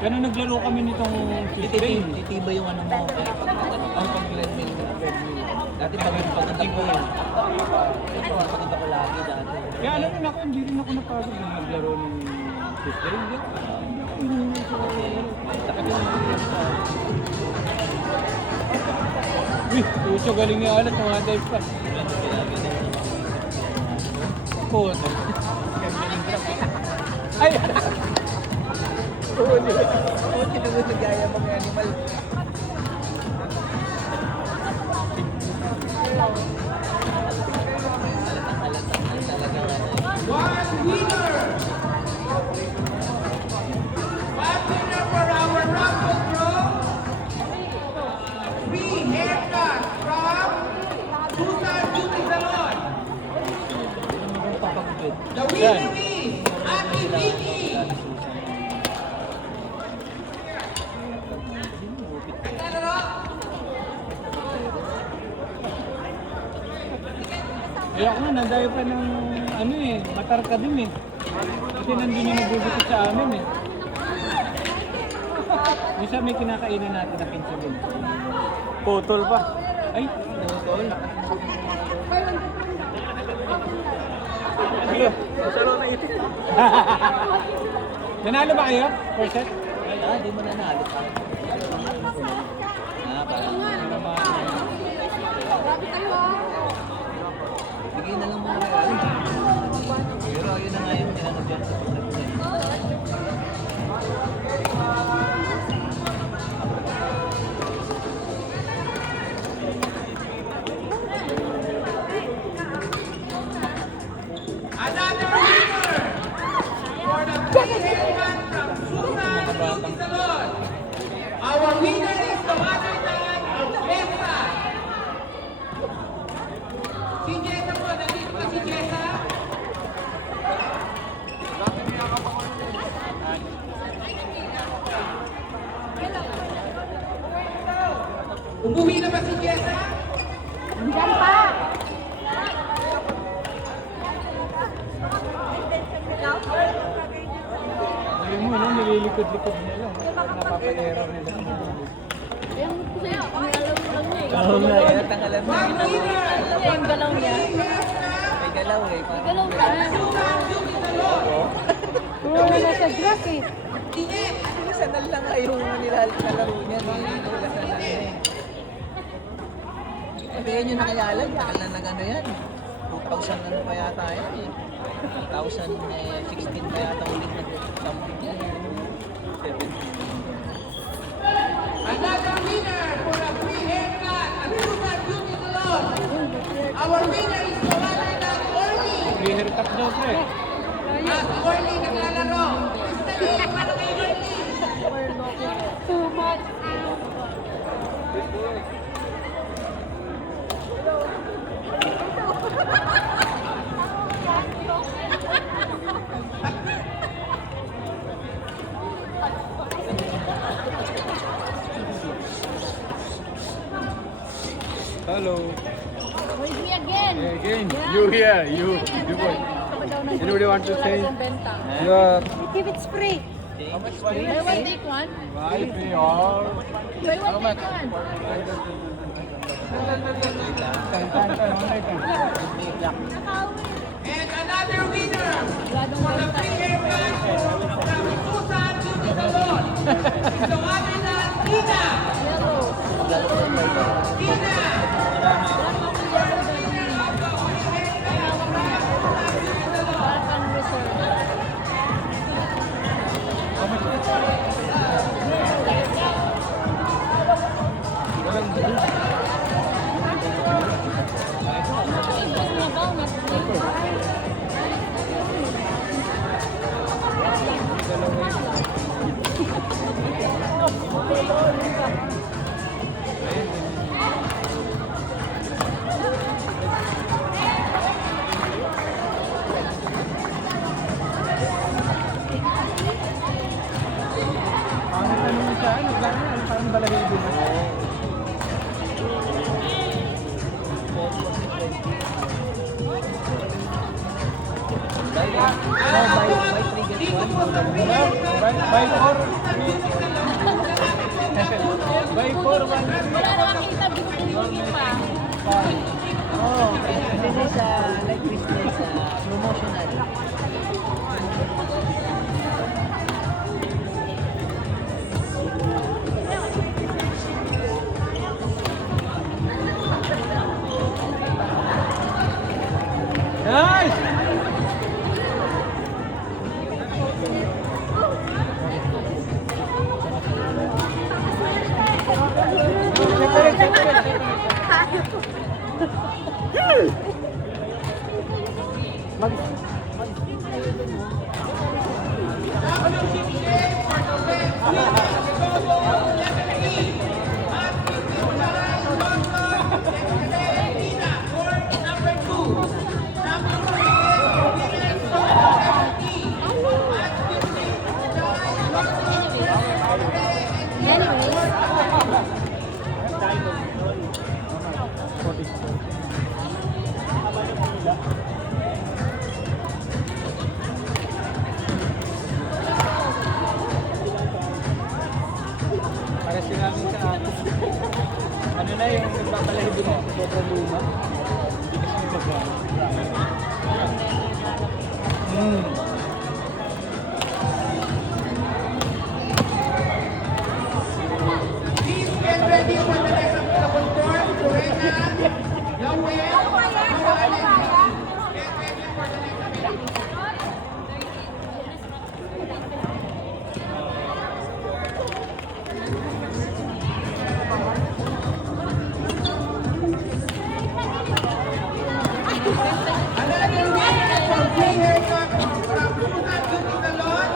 Kaya nung naglaro kami nitong Tuesday. Titiba yung ano mo. Ang pag-treadmill. Dati pagod ko yun. Ito, pagod ako lagi dati. Kaya ano rin ako, hindi rin ako napagod nung naglaro ng Tuesday. Hindi ako. Takot yung Uy, Tucho, galing niya alat, mga dive pa. Cool. Ay! Oo, tinunod na gaya mga animal. One winner! One winner for our raffle draw. Free haircut from Susan Beauty Salon. The winner is Ate Vicky. Kaya ako nga, nadayo pa ng ano eh, matarka din eh. Kasi nandun yung nagbubukit sa amin eh. Minsan may kinakainan natin na pinsamin. Putol pa. Ay, putol. Saro na ito. Nanalo ba kayo? First set? Di mo nanalo pa. Parang bigay na lang muna kayo. Pero yun na nga yung tinanong dyan sa pagdating. Another winner for the free haircut from Susan Beauty Salon. Our winner is the mother of Jessa. Si Jessa po, nandito ba si Jessa? Umuwi na ba si Jessa? Diyan pa! Ayun mo, no? Nililikod-likod niya lang. Napapag-error nila. Ayun ko sa'yo, ang alam mo lang niya eh. Oo nga, kaya tangalan mo. One winner for Yung galaw niya. free haircut. May galaw eh. Galaw ka. Susan Beauty Salon. Oo, nasa dress eh. Tinet. Sanal lang nga yung nilalaro niya. Sanal na eh. Kasi yan yung nakilala. Takal na nag-ano yan. 2,000 ano pa yata yan eh. 2016 pa yata ulit nag-something yan. Another winner for a free haircut at Susan Beauty Salon. Our winner is Joanna Orly. Free haircut daw pa eh. At Orly naglalaro. Kristali, para kay Orly. Too much. Hello. With me again. Hey, again. You here. You boy. Anybody want to say? You are Give it free. How much Buy one, take one. right free or Buy one, take one. And another winner Wala nang for the benta. free haircut from Susan Beauty Salon is Joanna Tina. Yellow. Tina. Parang reserve. By 4. By 4, 1. Wala na makita, bibigyan pa. Oo, kasi sa like business, promotional. Nice! Separate, separate, separate. Para sinabi sa akin. Ano na yung nagpapalahi din ako? Sobrang luma. Hindi kasi magagawa. Please get ready for the next double court. Lorena, Lawel, Mawalin. Get ready for the next double. Another winner for free haircut from Susan Beauty Salon.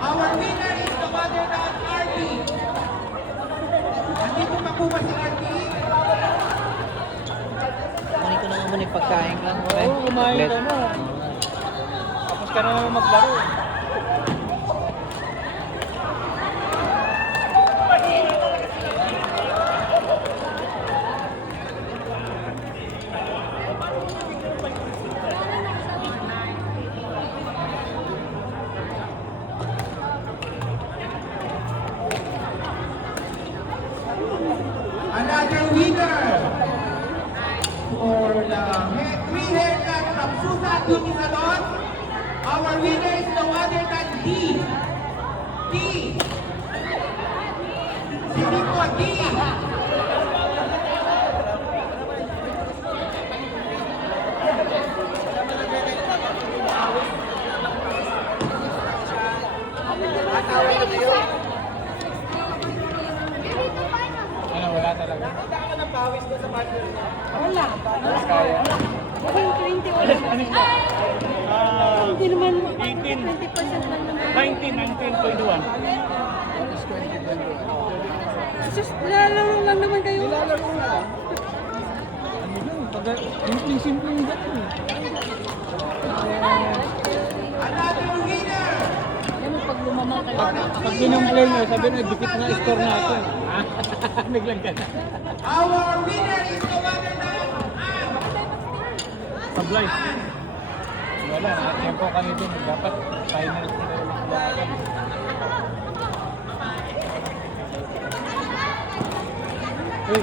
Our winner is the mother ng RT. Nandito pa po ba si RT? Kunin ko na nga muna yung pagkain lang. Oo, kumain ka na. Tapos ka na naman maglaro. Another winner for the free haircut from Susan Beauty Salon. Our winner is no other than D. Sige po, D. Ano, wala talaga. Wala. Kaya. 20 wala. Ano siya? Hindi naman 18. 20% lang naman. 19.1. Sus, lalaro lang naman kayo. Ano yun? Simpleng-simpleng gano'n. Another winner. Yan ang pag lumamang kayo. Pag binumplay mo, sabi na, dikit na score natin. Naglag ka na. Our winner is no other than Ann. Sablay. Wala, nakatempo kami dun. Dapat final na yung Uy.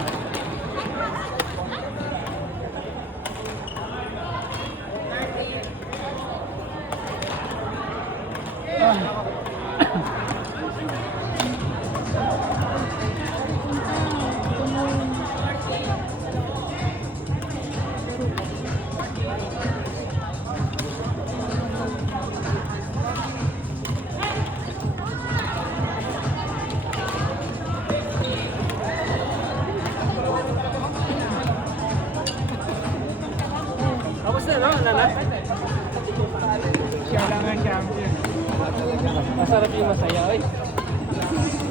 Tapos na, no? Nana? Siya lang ang champion. Masarap yung masaya, oy.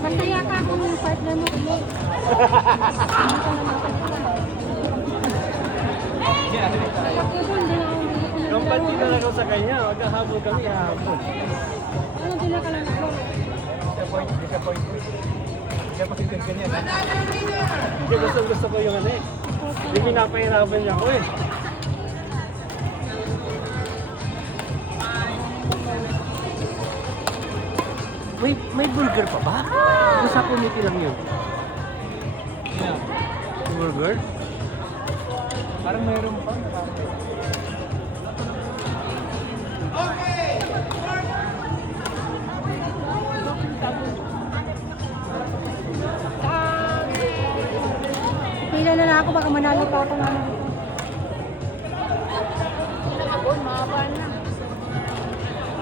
Masaya ka kung yung partner mo ulit. Kampati na lang ako sa kanya. Magkahabol kami, hahabol. Ano din na ka lang ako? Disappoint. Kaya pasitin ka niya. Another winner. Hindi, gusto ko yung ano eh. Hindi pinapahirapan niya ako eh. may burger pa ba? O sa committee lang yun? Yeah. Burger? Parang mayroon pa. Okay. Pila na lang ako, baka manalo pa ako ng Nakabon, mahaba na.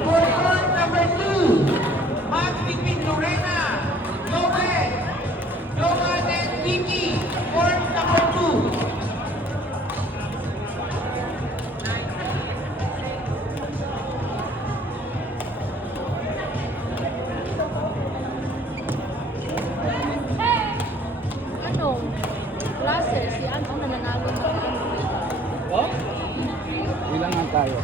For court number 2, match between Lorena, Jovan and Vicky. Court number 2. Ano? Klase, si ano nananalo na ano. Oh? Ilang nga tayo?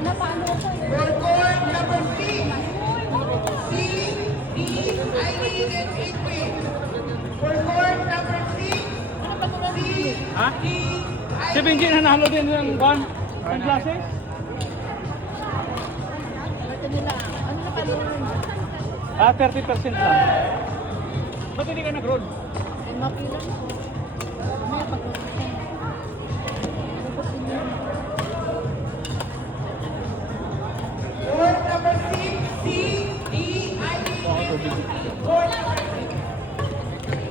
Napaano ko eh. For court number 6, C, D, Eileen and Edwin. For court number 6, C, Ha? D, Si Benji nanalo din ng one? Ang classes? Ito nila. Ano na pala? 30% lang. Ba't hindi ka nag-roll? Ay, mapila na. May pag court number 6, C, D, Eileen and Edwin. Court number 6.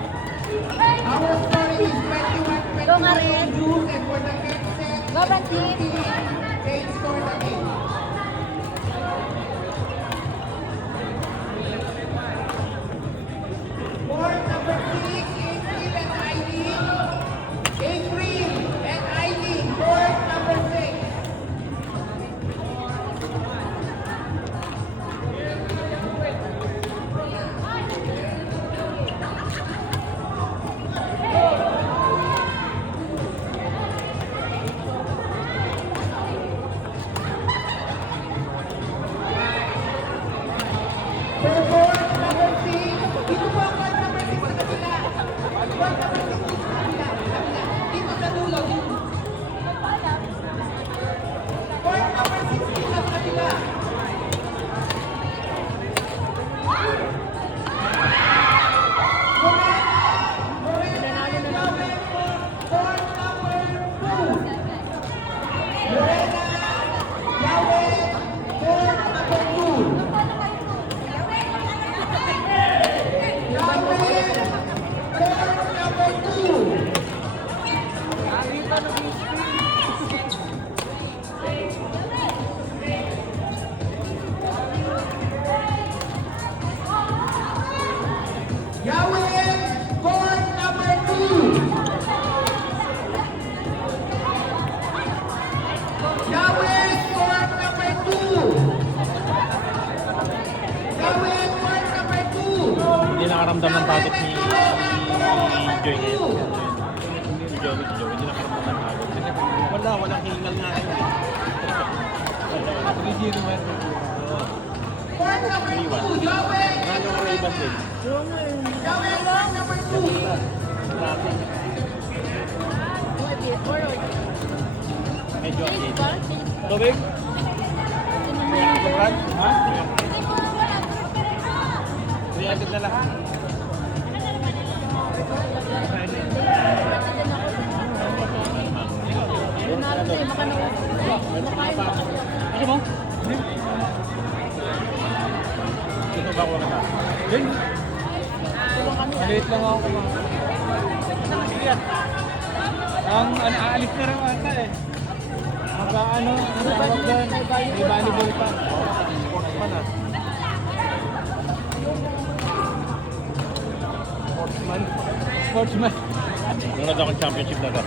Our score is 21-22 Go, Marin. June, and for the next set, Go, Banti. they scored again. Court number 6, April and Eileen. April and Eileen, court number 6. For court number 6, dito po ang court number 6 sa kabila. Court number 6 dito sa kabila. Dito sa dulo, dito. Court number 6 dito sa kabila. Lorena and Joven for court number 2. Lorena, Joven, court number 2. Yahweh, court number 2. Yahweh, court number 2. Yahweh, court number 2. Hindi nakaramdam ng pagod ni Joy ngayon. Si Joey, hindi nakaramdam ng pagod. Walang hingal nga kayo. Court number 2. Yahweh, Ano ko rin iba din? Yahweh, court number 2. Medyo okay. Tubig? Brad? Ha? 300 na lang. Ano mo? Ito ba ko na ka? Yun. Maliit lang ako kumain. Ang aalis na rin ata eh. ano tawag doon? May volleyball pa. Sportsman ah. Sportsman. Nung ako championship na to.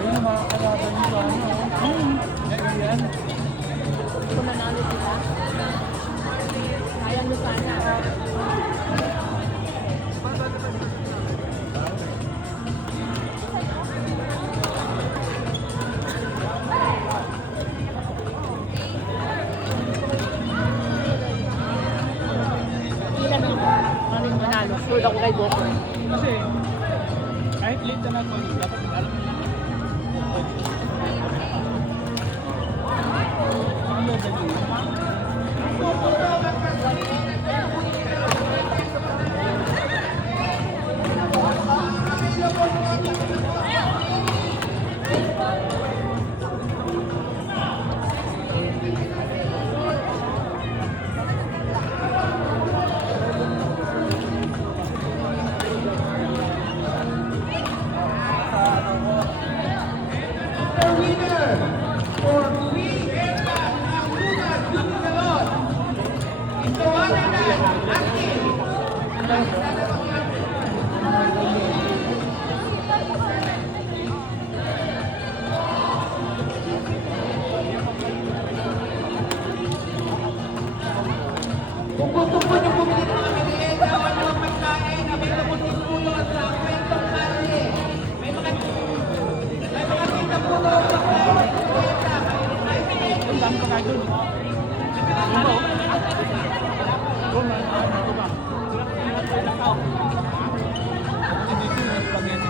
Ayun, mga kalaban nyo ano. Yan. Kung nanalo sila. Sayang mo sana. Ilan ang maraming manalo. Sure ako kay Boko. Kasi, kahit late na nag dapat alam mo lang. Ano dali? The winner for free haircut as soon as Beauty Salon is the one and Kung gusto po niyo bumili ng mga merienda o mga pagkain, available po po yun sa Kwentong Karne. May mga tinda po doon sa merienda. Ang dami pa kayo dun. Ano? Doon na. Ano ba? Kasi dito yung spaghetti.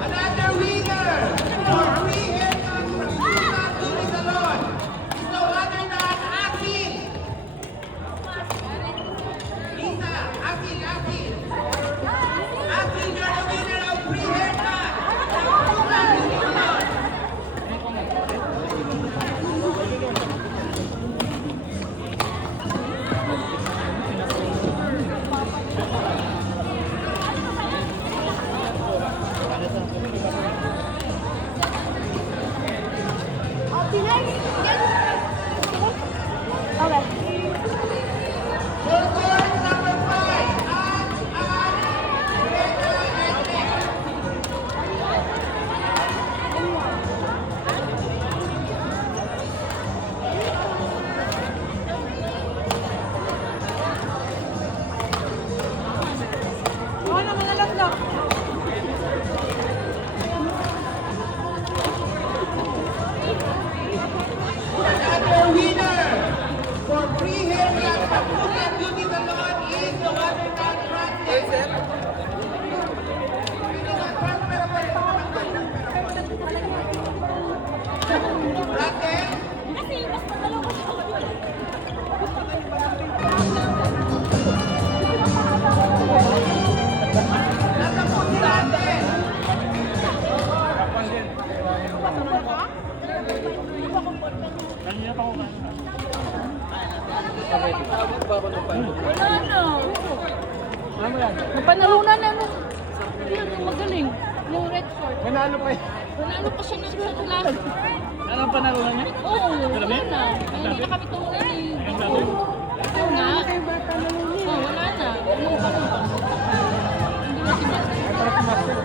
Another winner for free haircut from Susan Beauty Salon is the one and Asin. Lisa, Asin. Asin, you're the winner of free haircut. Wala na. Ano yan? Napanalunan na nung yun, yung magaling. Yung red short. Manalo pa yun. Nanalo pa siya ng sa class. Ano ang panalunan niya? Oo, wala na. Ay, hindi na kami tumuloy ni Oo nga. Oo, wala na. Ano pa rin ba? Hindi na si Master. Para si Master.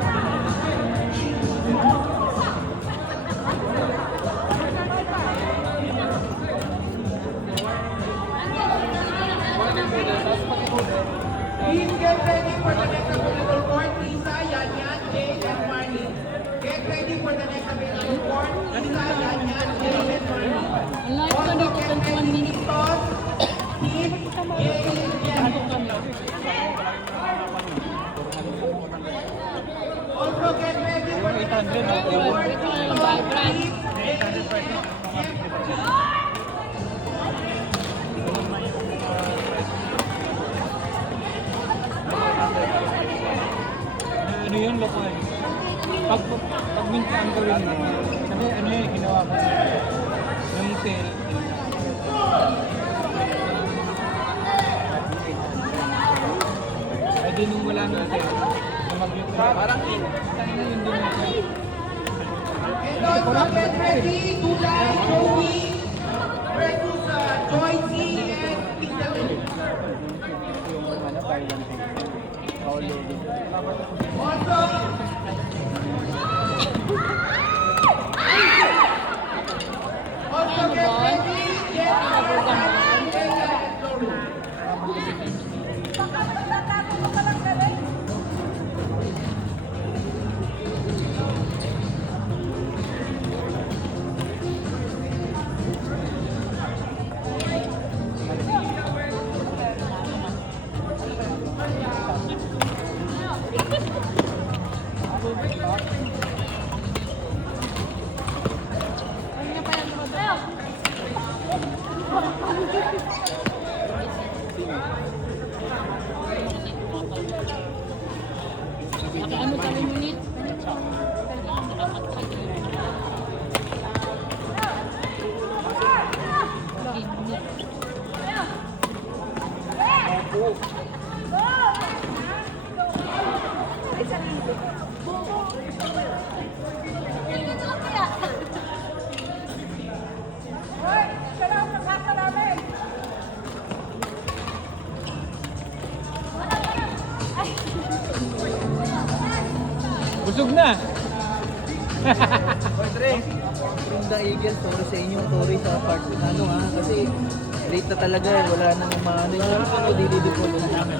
Team, get ready for the next available court. Lisa, Yan, Jay, and Marnie. Get ready for the next available court. Lisa, Yan, Jay, and Marnie. Ang live ka dito, 21 minutes. Toss, Team, Jay, Yan. Also get ready for the next available court. Ito na lang ba, Brad? Ano yun, lokal? Pag minsan ang gawin mo, kasi ano yun, ginawa ko ng sale. Ay, di nung wala ng sale, lumagyan ko. Parang yun din yung sale. And also get ready. Tulay, Joey, versus Joycey and Isabel. Yung ano, tayo lang sale. All over. Also, also get ready. Get Ano kami minute? Busog na! From the Eagle, sorry sa inyo, sorry sa part na ano ha, kasi late na talaga, wala nang maano yung ano, di-default na namin.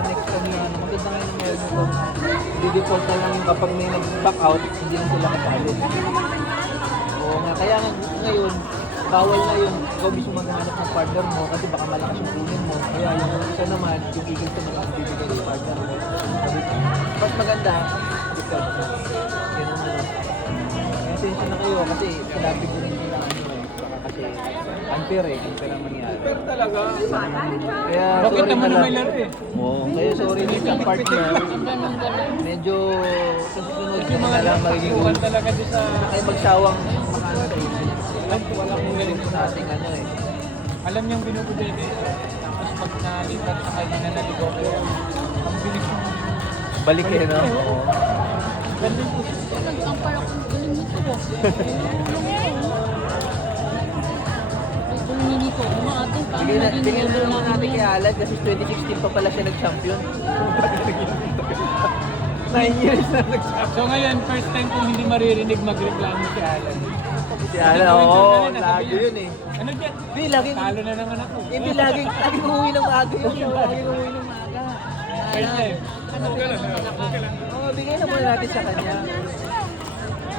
Next time na, maganda ngayon ng meron ko, di-default na lang yung kapag may nag-back out, hindi na sila kasali. Oo nga, kaya nga ngayon, bawal na yung ikaw mismo maghanap ng partner mo kasi baka malakas yung kunin mo. Kaya yung isa naman, yung Eagle sa naman bibigay ng partner mo. Mas maganda, default na. Ganun na. Atensya na kayo kasi sinabi ko rin nila ano eh. Baka kasi unfair eh, unfair ang mangyari. Pero talaga. Kaya Bakit sorry naman na na may lang. laro eh? Oo, kaya sorry din sa partner. Ang ganun-ganun. Medyo sa susunod Yung yung mga na lang magiging tuwan talaga doon sa... kayo magsawang makano sa inyo. Walang galing Sa ating ano eh. Alam niyang binubudete. Tapos pag nalipat sa kanya na naligaw kayo, ang bilis yung... Balik kayo no? Oo. Ganda yung puso. Nag-ampar ako ng galing nito ko. Kung hindi ko, umaatong paano naging Bigyan na level naman natin namin kay yan. Alan kasi 2016 pa pala siya nag-champion. 9 years na nag-champion. So ngayon, first time kong hindi maririnig magreklamo si Alan. Si Alan, oo, lagi yun eh. Ano dyan? Hindi, laging, Talo na naman ako. hindi, laging umuwi ng maaga yun. Laging umuwi ng maaga. First time. Oo, bigay na muna natin sa kanya.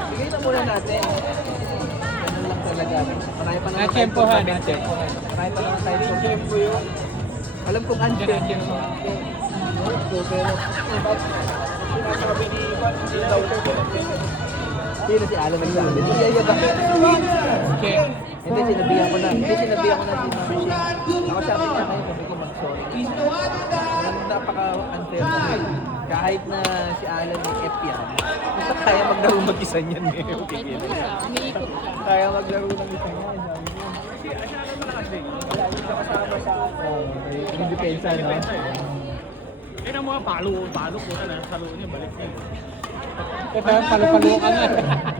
Bigay na muna natin. Ganun lang talaga. Marami pa naman tayo Na-tempohan, tournament eh. na-tempohan. Marami pa naman tayo tempo yun. Alam kong unfair. Andyan, andyan. Pero, Sinasabi ni Ivan, hindi daw siya sino si Alan nagsabi? Hindi siya ba? Okay. Hindi, sinabihan ko na. Hindi, sinabihan ko na si Ma'am Shane. Ako sabi niya kayo, sabi ko mag-sorry. Napaka-unfair na yun. Kahit na si Alan may F yan, basta kaya maglaro mag-isa niyan eh. Kahit mag-isa, umiikot siya. Kaya maglaro ng isa niya, sabi niya. eh. Yung depensa, no? Eh na mga palo po na nasa loob niya, balik niya. Kaya palo-palo ka na.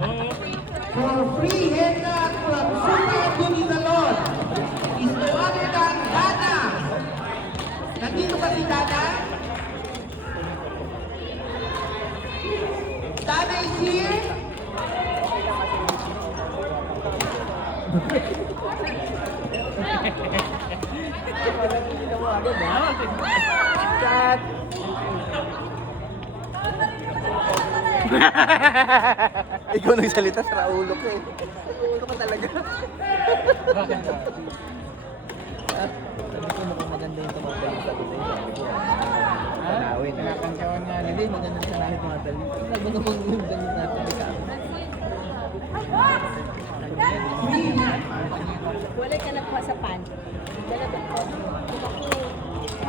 Oo. For free haircut from Super Dunisalon is no other than Dana. Nandito ba si Dana? Dana is here. Cut! Ikaw nagsalita sa ulo ko eh. Ulo ko talaga. Sabi ko mukhang maganda yung tumatalik sa tuloy. Tanawin. Kinakantyawan nga Hindi, maganda sa namin tumatalik. Tingnan mo namang yung ganyan natin. Wala ka na sa pan. Dalaga ko.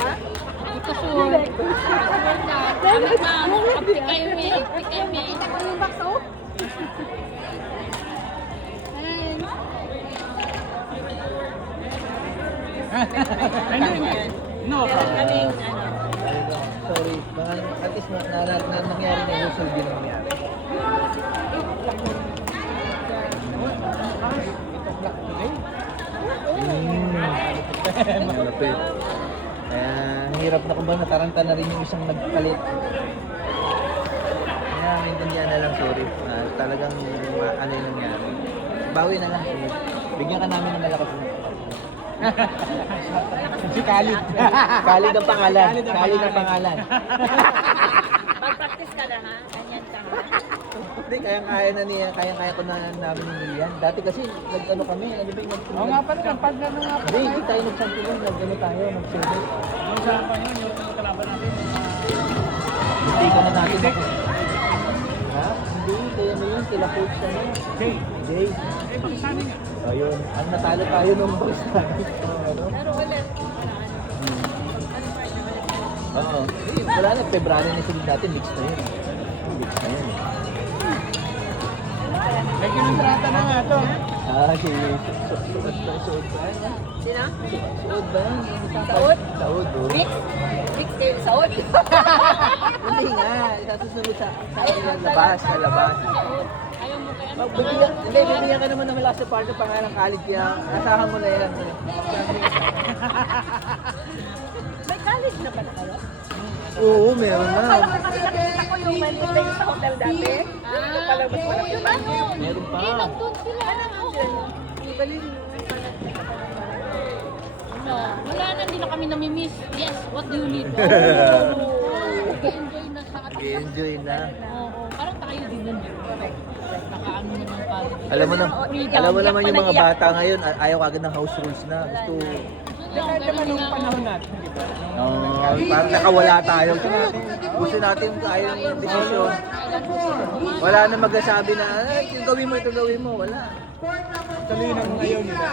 Ha? Ito sure. Kami ma'am. Apikay me. Apikay me. Ako yung bakso? No, Meron kaming Sorry, mga at least nangyari na yung sulbi na nangyari. Malapit. Kaya hirap na kumbaga nataranta na rin yung isang nagpalit. Kaya maintindihan na lang, sorry. Talagang ano yung nangyari. Bawi na lang. Bigyan ka namin ng malakas na. Si Khalid. Khalid ang pangalan. Khalid ang pangalan. Mag-practice ka na ha? Ganyan ka ha? Hindi, kaya kaya ko na namin yung Milian. Dati kasi nag-ano kami, ano ba yung Oo nga pala, nagpadla na nga pala. Hindi, hindi tayo nagsampulan, nag-ano tayo, nag-service. yung saan pa yun, yung kalaban natin. Hindi ka na natin ako. Ha? Hindi, kaya na yun, kila coach na yun. Jay, Jay. eh baka saan nga? Ayun, ang natalo tayo nung boss namin. Pero wala. Oo. Wala na, February na sunod natin, mix na yun. Mix na yun. May kinontrata na nga to. Suod ba yan? Sino? Suod ba yan? Saud? Saud, oh. Mix? Mix kayo saud? Hindi nga, isasusunod sa labas, sa labas. Ayaw mo kaya Bibigyan ka naman ng last partner pangalang Khalid, kaya asahan mo na yan. May college na pala kayo? Oo, meron na. Kasi nakita ko yung may stay sa hotel dati. Parang mas malaki pa. Meron pa. Eh, nandun sila. No, wala na, hindi na kami namimiss. Yes, what do you need? Nag-enjoy na sa atin. I-enjoy na. Oo, parang tayo din nun. Nakaano na ng pagod. Alam mo naman yung mga bata ngayon, ayaw agad ng house rules na. Gusto, Kahit naman nung panahon natin, di ba? parang nakawala tayo. Gusto natin tayo ng desisyon. Wala na magsasabi na, ay, ito gawin mo, ito gawin mo. Wala. Tuloy na mo ngayon, di ba?